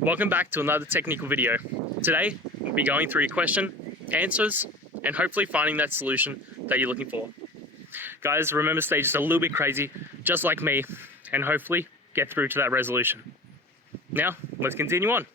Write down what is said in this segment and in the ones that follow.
Welcome back to another technical video. Today, we'll be going through your question, answers, and hopefully finding that solution that you're looking for. Guys, remember, stay just a little bit crazy, just like me, and hopefully get through to that resolution. Now, let's continue on.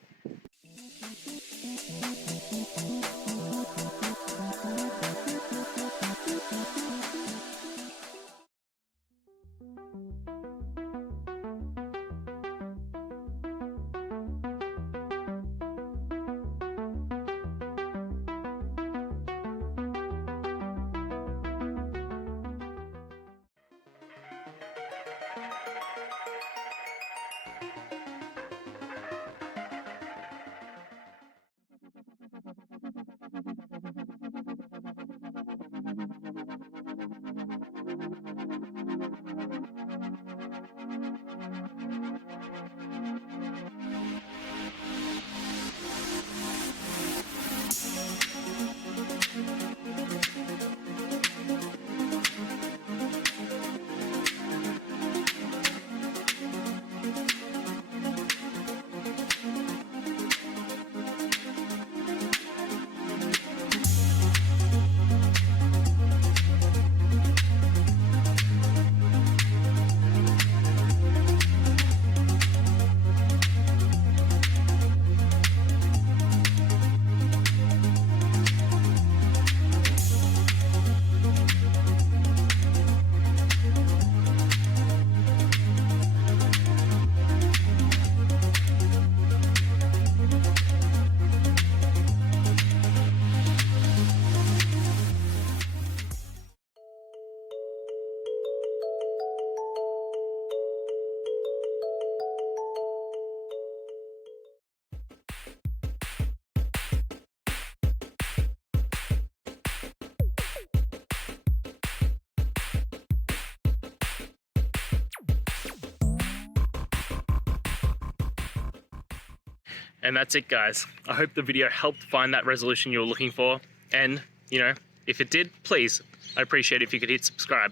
And that's it, guys. I hope the video helped find that resolution you were looking for. And, if it did, please, I'd appreciate it if you could hit subscribe.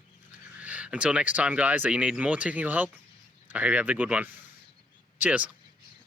Until next time, guys, that you need more technical help, I hope you have a good one. Cheers.